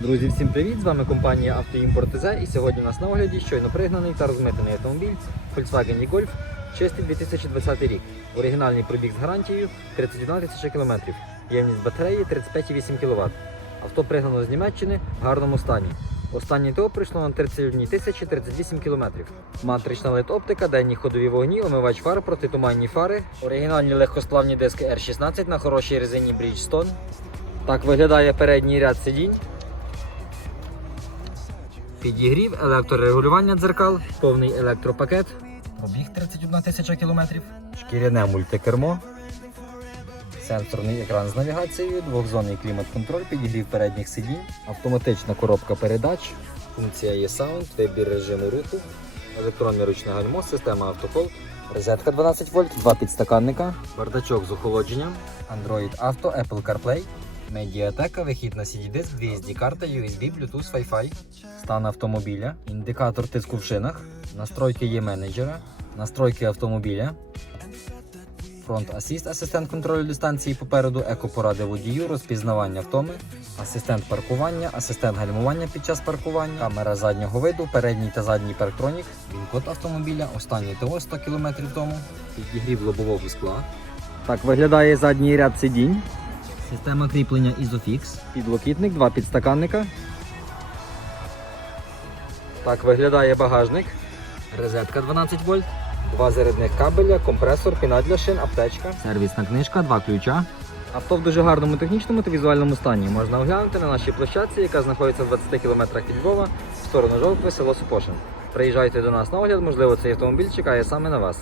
Друзі, всім привіт! З вами компанія Автоімпорт ТЗ і сьогодні у нас на огляді щойно пригнаний та розмитаний автомобіль Volkswagen e-Golf чистий 2020 рік. Оригінальний пробіг з гарантією 31 тисяча кілометрів. Ємність батареї 35,8 кВт. Авто пригнано з Німеччини в гарному стані. Останнє ТО прийшло на 31 тисячі 38 кілометрів. Матрична LED оптика, денні ходові вогні, омивач фар, протитуманні фари, оригінальні легкосплавні диски R16 на хорошій резині Bridgestone. Так виглядає передній ряд сидінь. Підігрів, електрорегулювання дзеркал, повний електропакет, пробіг 31 тисяча кілометрів, шкіряне мультикермо, сенсорний екран з навігацією, двохзонний клімат-контроль, підігрів передніх сидінь, автоматична коробка передач, функція саунд, вибір режиму руху, електронне ручне гальмо, система автохол, розетка 12 вольт, два підстаканника, бардачок з охолодженням, Android Auto, Apple CarPlay, медіатека, вихід на CD-диск, 2 SD-карта, USB, Bluetooth, Wi-Fi, стан автомобіля, індикатор тиску в шинах, настройки є менеджера, настройки автомобіля, фронт асіст, асистент контролю дистанції попереду, екопоради водію, розпізнавання втоми, асистент паркування, асистент гальмування під час паркування, камера заднього виду, передній та задній парктронік, він-код автомобіля, останній ТО 100 км тому, підігрів лобового скла. Так виглядає задній ряд сидінь. Система кріплення Isofix. Підлокітник, два підстаканника. Так виглядає багажник. Розетка 12 вольт. Два зарядних кабеля, компресор, піна для шин, аптечка. Сервісна книжка, два ключа. Авто в дуже гарному технічному та візуальному стані. Можна оглянути на нашій площадці, яка знаходиться в 20 км від Львова, в сторону Жовтви, село Супошин. Приїжджайте до нас на огляд, можливо, цей автомобіль чекає саме на вас.